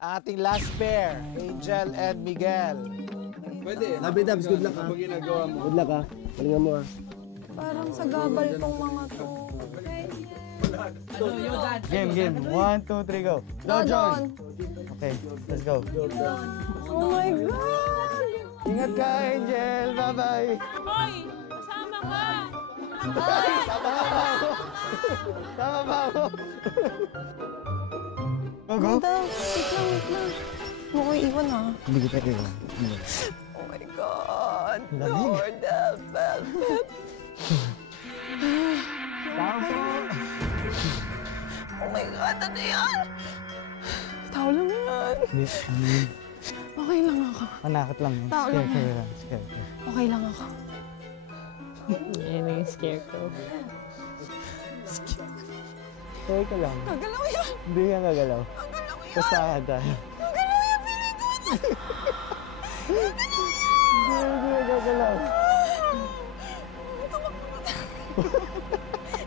Ating last pair, Angel and Miguel. Pwede. Labi Dabs, good luck ha. Good luck ha. Galingan mo ha. Parang sa gabal tong mga to. Game. 1, 2, 3, go. John. Okay, let's go. Oh my God! Ingat ka, Angel. Bye-bye. Hoy! Kasama ka! Tama ba ako? Go. Wait lang. Huwag ko iwan ha. Hindi kita iwan. Oh my God! Lord, help. Oh my God, ano yan? Tao lang yan. Okay lang ako. Manakit lang. Tao lang. Scare. Okay lang ako. Ayun na yung scarecrow. Okay ka lang. Gagalaw yan. Hindi yan gagalaw. Gagalaw yan. Bastahan tayo. Gagalaw yan, feeling ko. Hindi yan gagalaw.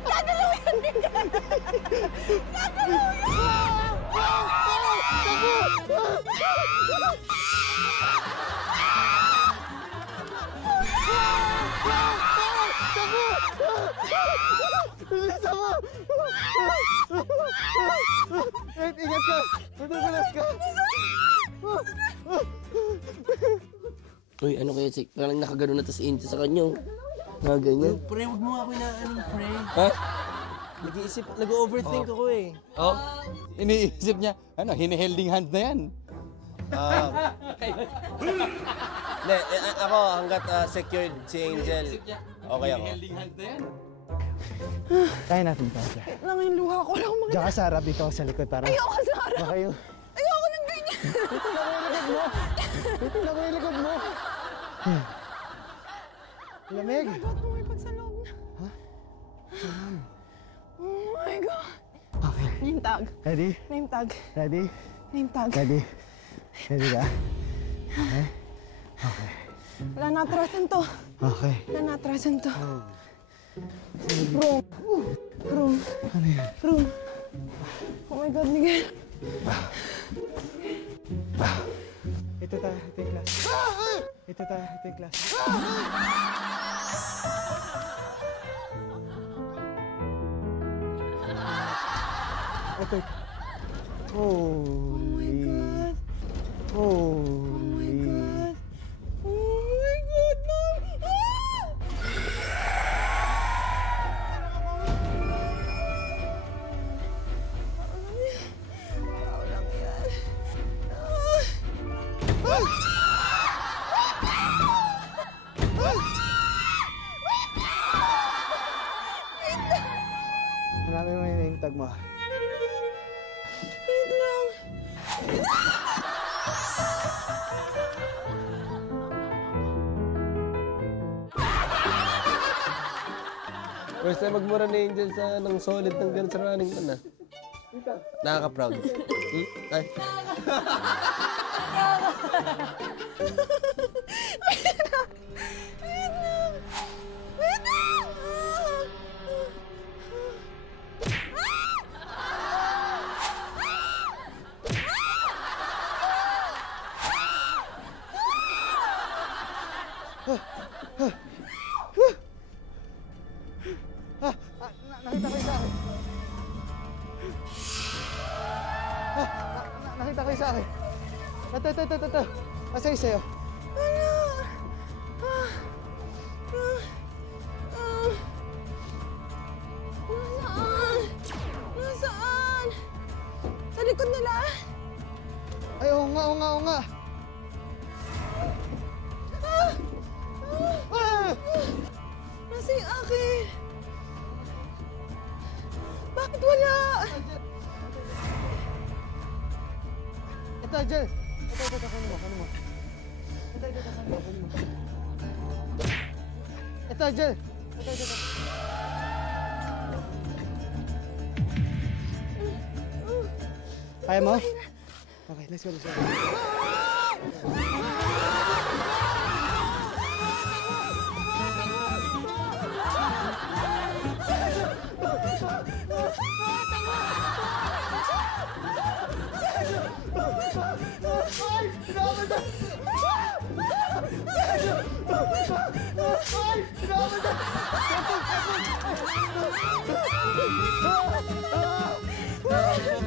Gagalaw yan, Miguel. Gagalaw yan. Bilisan mo! Ingat ka! Madudulas ka! Uy, ano kaya si... Parang nakagano na tas inti sa kanyo. Mga ganyan. Pre, huwag mo ako inaanin, pre. Ha? Nag-iisip, nag-overthink ako eh. Oh? Iniisip niya, hini-holding hand na yan. Hindi, ako hanggat secured si Angel. Okay ako. Kaya natin ito. Wait lang yung luha ko lang. Diyan ka sa harap, dito ako sa likod para... Ayoko sa harap. Baka yung... Ayoko ng ganyan. Ito na ko yung likod mo. Lamig. Oh my God, tumipad sa loob na. Ha? Oh my God. Okay. Name tag. Ready? Name tag. Ready? Name tag. Ready? Ready ka? Okay. Okay. Wala na atrasan to. Okay. Wala na atrasan to. Room. Room. Ano yan? Room. Oh my God, Miguel. Ito yung class. Ito yung class. Ito. Holy. Oh my God. Oh my God, Mom. Tao lang yan. Hanapin mo yung name tag mo. Wait lang. First time magmura ni Angel sa ng solid ng ganun sa running man na. Nakaka-proud. Ay. Nakita ko yung sa akin. Nakita ko yung sa akin. Ito. Asay sa'yo. Nasaan? Sa likod nila? Ay, oo nga. Nasa yung akin? Bakit wala? Ito, Angel. Ito, kunin mo. Kunin mo. Ito, Angel. Ito. Kaya mo? Okay, let's go. Ay!